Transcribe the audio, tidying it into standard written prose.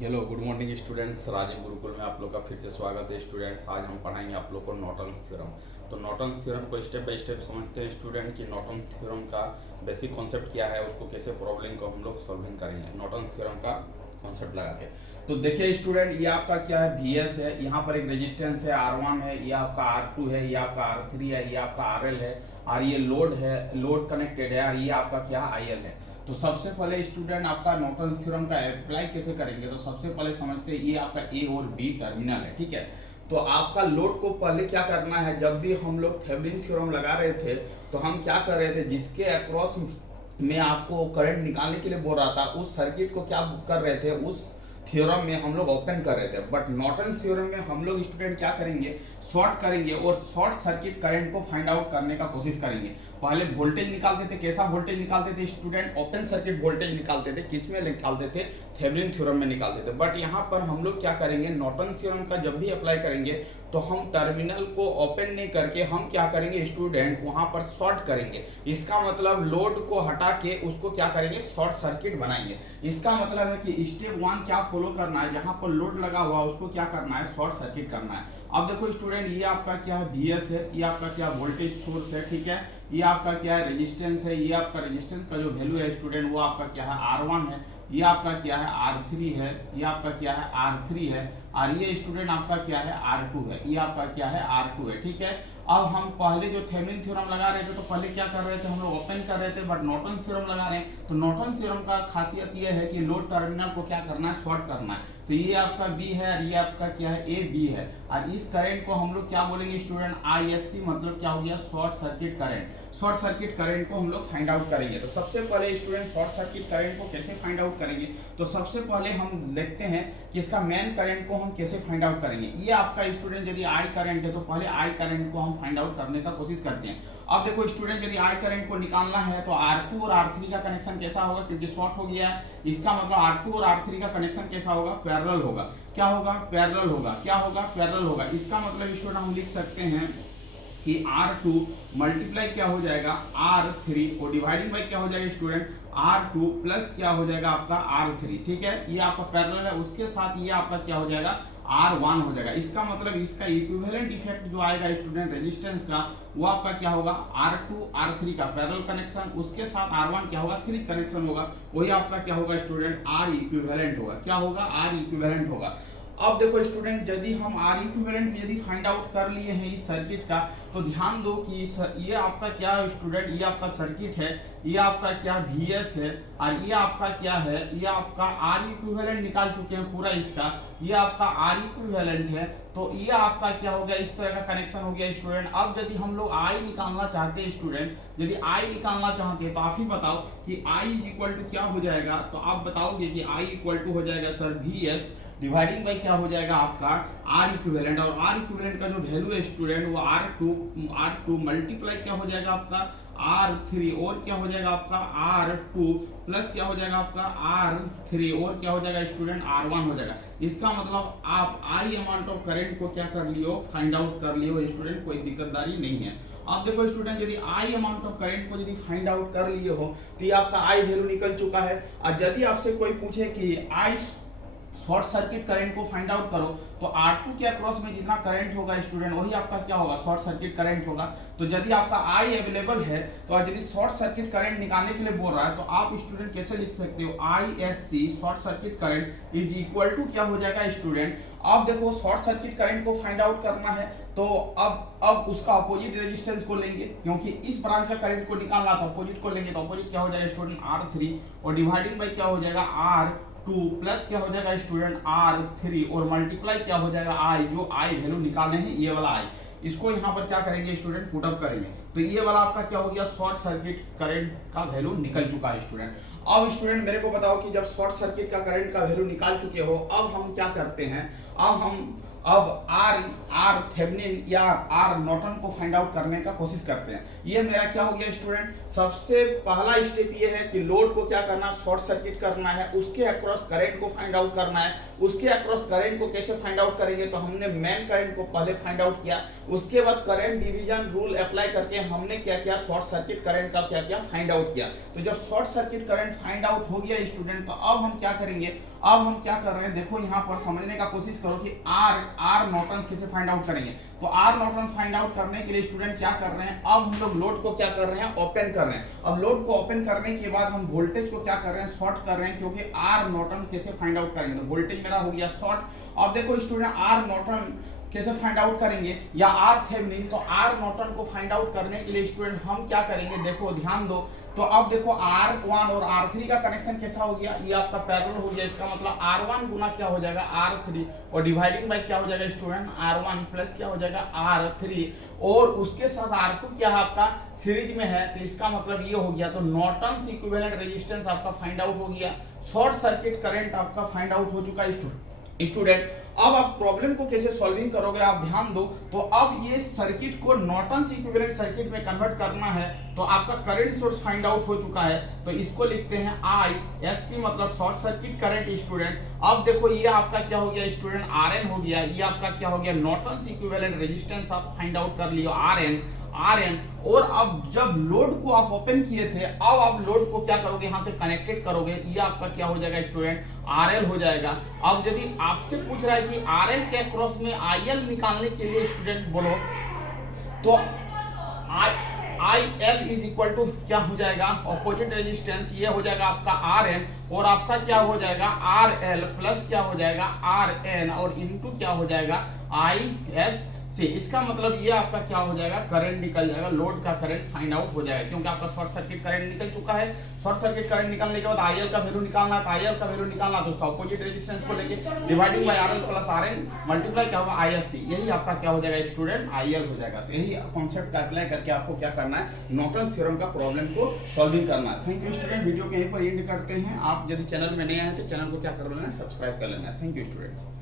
Hello good morning students. Rajiv Gurukul में आप लोग का फिर से स्वागत है स्टूडेंट्स। आज हम पढ़ाएंगे आप लोग को नॉर्टन्स थ्योरम। तो नॉर्टन्स थ्योरम को स्टेप बाय स्टेप समझते हैं स्टूडेंट कि नॉर्टन्स थ्योरम का बेसिक कॉन्सेप्ट क्या है, उसको कैसे प्रॉब्लम को हम लोग सॉल्विंग करेंगे नॉर्टन्स थ्योरम का कॉन्सेप्ट लगा के। तो देखिए स्टूडेंट, ये आपका क्या है, VS है, यहाँ पर एक रेजिस्टेंस है R1 है, ये आपका R2 है, ये आपका R3 है, ये आपका RL है, और ये लोड है, लोड कनेक्टेड है, और ये आपका क्या IL है। तो सबसे पहले स्टूडेंट आपका नॉर्टन्स थ्योरम का अप्लाई कैसे करेंगे, तो सबसे पहले समझते हैं ये आपका A और B टर्मिनल है, ठीक है। तो आपका लोड को पहले क्या करना है, जब भी हम लोग थेवेनिन थ्योरम लगा रहे थे तो हम क्या कर रहे थे, जिसके अक्रॉस में आपको करंट निकालने के लिए बोल रहा था उस सर्किट को क्या कर रहे थे, उस थ्योरम में हम लोग ओपन कर रहे थे। बट नॉर्टन थ्योरम में हम लोग स्टूडेंट क्या करेंगे, शॉर्ट करेंगे और शॉर्ट सर्किट करंट को फाइंड आउट करने का कोशिश करेंगे। पहले वोल्टेज निकालते थे, कैसा वोल्टेज निकालते थे स्टूडेंट, ओपन सर्किट वोल्टेज निकालते थे, किसमें निकालते थे, थेवेनिन थ्योरम में निकालते थे। बट यहाँ पर हम लोग क्या करेंगे, नॉर्टन थ्योरम का जब भी अप्लाई करेंगे तो हम टर्मिनल को ओपन नहीं करके हम क्या करेंगे स्टूडेंट, वहां पर शॉर्ट करेंगे। इसका मतलब लोड को हटा के उसको क्या करेंगे, शॉर्ट सर्किट बनाएंगे। इसका मतलब है कि स्टेप 1 क्या फॉलो करना है, जहां पर लोड लगा हुआ उसको क्या करना है, शॉर्ट सर्किट करना है। अब देखो स्टूडेंट, ये आपका क्या है, VS है, ये आपका क्या वोल्टेज सोर्स है, ठीक है, ये आपका क्या है, रेजिस्टेंस है, ये आपका रेजिस्टेंस का जो वैल्यू है स्टूडेंट वो आपका क्या है, R1 है, ये आपका क्या है, R3 है, ये आपका क्या है, R3 है, और ये स्टूडेंट आपका क्या है, R2 है, ये आपका क्या है, R2 है, ठीक है। अब हम पहले जो थेवेनिन थ्योरम लगा रहे थे तो पहले क्या कर रहे थे, हम लोग ओपन कर रहे थे, बट नॉर्टन थ्योरम लगा रहे हैं तो नॉर्टन थ्योरम का खासियत ये है कि लोड टर्मिनल को क्या करना है, शॉर्ट करना है। तो ये आपका B है और ये आपका क्या है, AB है, और इस करंट को हम लोग क्या बोलेंगे स्टूडेंट, ISC, मतलब क्या हो गया, short circuit current. Short circuit current को हम लोग फाइंड आउट करेंगे। तो सबसे पहले स्टूडेंट शॉर्ट सर्किट करंट को कैसे फाइंड आउट करेंगे, तो सबसे पहले हम देखते हैं कि इसका मेन करंट को हम कैसे फाइंड आउट करेंगे। ये आपका स्टूडेंट यदि I करंट है तो पहले I करंट को हम फाइंड आउट करने का कोशिश करते हैं। अब देखो स्टूडेंट, यदि I करंट को निकालना है तो R2 और R3 का कनेक्शन कैसा होगा, क्योंकि शॉर्ट हो गया है, इसका मतलब R2 और R3 का कनेक्शन कैसा होगा, पैरेलल होगा। क्या होगा, पैरेलल होगा, क्या होगा, पैरेलल होगा। इसका मतलब स्टूडेंट हम लिख सकते हैं कि R2 मल्टीप्लाई क्या हो जाएगा, R3, और डिवाइडिंग बाई क्या हो जाएगा स्टूडेंट, R2 प्लस क्या हो जाएगा आपका R3, ठीक है, ये आपका पैरेलल है, उसके साथ ये आपका क्या हो जाएगा, R1 हो जाएगा। इसका मतलब इसका इक्विवेलेंट इफेक्ट जो आएगा स्टूडेंट रेजिस्टेंस का, वो आपका क्या होगा, R2 R3 का पैरेलल कनेक्शन, उसके साथ R1 क्या होगा, सीरीज कनेक्शन होगा, वही आपका क्या होगा स्टूडेंट, R इक्विवेलेंट होगा। क्या होगा, R इक्विवेलेंट होगा। अब देखो स्टूडेंट, यदि हम R इक्विवेलेंट यदि फाइंड आउट कर लिए हैं इस सर्किट का, तो ध्यान दो कि ये आपका क्या है स्टूडेंट, ये आपका सर्किट है, ये आपका क्या VS है, और ये आपका क्या है, ये आपका R इक्विवेलेंट निकाल चुके हैं पूरा इसका, ये आपका R इक्विवेलेंट है। तो ये आपका क्या हो गया, इस तरह का कनेक्शन हो गया स्टूडेंट। अब यदि हम लोग I निकालना चाहते हैं स्टूडेंट, यदि I निकालना चाहते हैं तो आप ही बताओ कि I इक्वल टू क्या हो जाएगा, तो आप बताओगे कि I इक्वल टू हो जाएगा सर VS डिवाइडिंग बाई क्या हो जाएगा आपका R इक्विवेलेंट, और R इक्विवेलेंट का जो वैल्यू है स्टूडेंट वो R2 मल्टीप्लाई क्या हो जाएगा आपका R3, और क्या हो जाएगा आपका R2 प्लस क्या हो जाएगा आपका R3, और क्या हो जाएगा स्टूडेंट, R1 हो जाएगा। इसका मतलब आप I अमाउंट ऑफ करंट को क्या कर लियो, फाइंड आउट कर लियो स्टूडेंट, कोई दिक्कतदारी नहीं है। अब देखो स्टूडेंट, यदि I अमाउंट ऑफ करंट को यदि फाइंड आउट कर लिए हो तो ये आपका I वैल्यू निकल चुका है। और यदि आपसे कोई पूछे कि I शॉर्ट सर्किट करंट को फाइंड आउट करो, तो R2 के अक्रॉस में जितना करंट होगा स्टूडेंट वही आपका क्या होगा, शॉर्ट सर्किट करंट होगा। तो यदि आपका I अवेलेबल है तो यदि शॉर्ट सर्किट करंट निकालने के लिए बोल रहा है तो आप स्टूडेंट कैसे लिख सकते हो, ISC short circuit current is equal to क्या हो जाएगा स्टूडेंट। अब देखो शॉर्ट सर्किट करंट को फाइंड आउट करना है तो अब उसका अपोजिट रेजिस्टेंस को लेंगे, क्योंकि इस ब्रांच का करंट को निकालना तो अपोजिट को लेंगे, तो अपोजिट क्या हो जाएगा स्टूडेंट, R3, और डिवाइडिंग बाई क्या हो जाएगा R2 प्लस क्या हो जाएगा स्टूडेंट R3, और मल्टीप्लाई क्या हो जाएगा I, जो I वैल्यू निकालने हैं ये वाला I, इसको यहाँ पर क्या करेंगे स्टूडेंट, पुट अप करेंगे। तो ये वाला आपका क्या हो गया, शॉर्ट सर्किट करंट का वैल्यू निकल चुका है स्टूडेंट। अब स्टूडेंट मेरे को बताओ कि जब शॉर्ट सर्किट का करंट का वैल्यू निकाल चुके हो, अब हम क्या करते हैं, अब हम अब आर थेवेनिन या आर नॉर्टन को फाइंड आउट करने का कोशिश करते हैं। ये मेरा क्या हो गया स्टूडेंट, सबसे पहला स्टेप ये है कि लोड को क्या करना, शॉर्ट सर्किट करना है, उसके अक्रॉस करंट को फाइंड आउट करना है। उसके अक्रॉस करंट को कैसे फाइंड आउट करेंगे, तो हमने मेन करंट को पहले फाइंड आउट किया, उसके बाद करंट डिवीजन रूल अप्लाई करके हमने क्या किया, शॉर्ट सर्किट करंट का क्या किया, फाइंड आउट किया। तो जब short circuit current find out हो गया स्टूडेंट, तो अब हम क्या करेंगे, अब हम क्या कर रहे हैं, देखो यहाँ पर समझने का कोशिश करो कि आर नॉर्टन कैसे फाइंड आउट करेंगे। तो आर नॉर्टन फाइंड आउट करने के लिए स्टूडेंट क्या कर रहे हैं, अब हम लोग लोड को क्या कर रहे हैं, ओपन कर रहे हैं। अब लोड को ओपन करने के बाद हम वोल्टेज को क्या कर रहे हैं, शॉर्ट कर रहे हैं, क्योंकि आर नॉर्टन कैसे फाइंड आउट करेंगे, तो वोल्टेज मेरा हो गया शॉर्ट। अब देखो स्टूडेंट आर नॉर्टन कैसे फाइंड आउट करेंगे या आर थेवेनिन, तो आर नॉर्टन को फाइंड आउट करने के लिए स्टूडेंट हम क्या करेंगे, देखो ध्यान दो। तो अब देखो R1 और R3 का कनेक्शन कैसा हो गया, ये आपका पैरेलल हो गया, इसका मतलब R1 गुना क्या हो जाएगा R3 और डिवाइडिंग बाय क्या हो जाएगा स्टूडेंट R1 प्लस क्या हो जाएगा R3 और उसके साथ R2 क्या है आपका सीरीज में है, तो इसका मतलब ये हो गया। तो नॉर्टन्स इक्विवेलेंट रेजिस्टेंस आपका फाइंड आउट हो गया, शॉर्ट सर्किट करंट आपका फाइंड आउट हो चुका स्टूडेंट। अब आप प्रॉब्लम को कैसे सॉल्विंग करोगे, आप ध्यान दो। तो अब ये सर्किट को नॉर्टन्स इक्विवेलेंट सर्किट में कन्वर्ट करना है, तो आपका करंट सोर्स फाइंड आउट हो चुका है, तो इसको लिखते हैं ISC मतलब शॉर्ट सर्किट करंट स्टूडेंट। अब देखो ये आपका क्या हो गया स्टूडेंट, RN हो गया, ये आपका क्या हो गया, नॉर्टन्स इक्विवेलेंट रेजिस्टेंस आप फाइंड आउट कर लियो RN। और अब जब लोड को आप ओपन किए थे, अब आप लोड को क्या करोगे, यहाँ से कनेक्टेड करोगे, ये आपका क्या हो जाएगा स्टूडेंट, RL हो जाएगा। अब यदि आपसे पूछ रहा है कि RL के क्रॉस में IL निकालने के लिए स्टूडेंट बोलो, तो IL इज इक्वल टू क्या हो जाएगा, ऑपोजिट रेजिस्टेंस, ये हो जाएगा आपका RN और आपका क्या हो जाएगा RL प्लस क्या हो जाएगा RN और इनटू क्या हो जाएगा ISC। इसका मतलब ये आपका क्या हो जाएगा, करंट निकल जाएगा, लोड का करंट फाइंड आउट हो जाएगा, क्योंकि आपका शॉर्ट सर्किट करंट निकल चुका है। शॉर्ट सर्किट करंट निकलने के बाद IL का वैल्यू निकालना है, तो IL का वैल्यू निकालना तो उसका ऑपोजिट रेजिस्टेंस को लेके dividing by RL plus RN multiply क्या होगा ISC, यही आपका क्या हो जाएगा स्टूडेंट IL हो जाएगा। तो यही कॉन्सेप्ट का अप्लाई करके आपको क्या करना है, नॉर्टन थ्योरम का प्रॉब्लम को सॉल्विंग करना है। थैंक यू स्टूडेंट, वीडियो को यहीं पर एंड करते हैं। आप यदि चैनल में नए आए तो चैनल को क्या कर लेना है, सब्सक्राइब कर लेना है। Thank you student.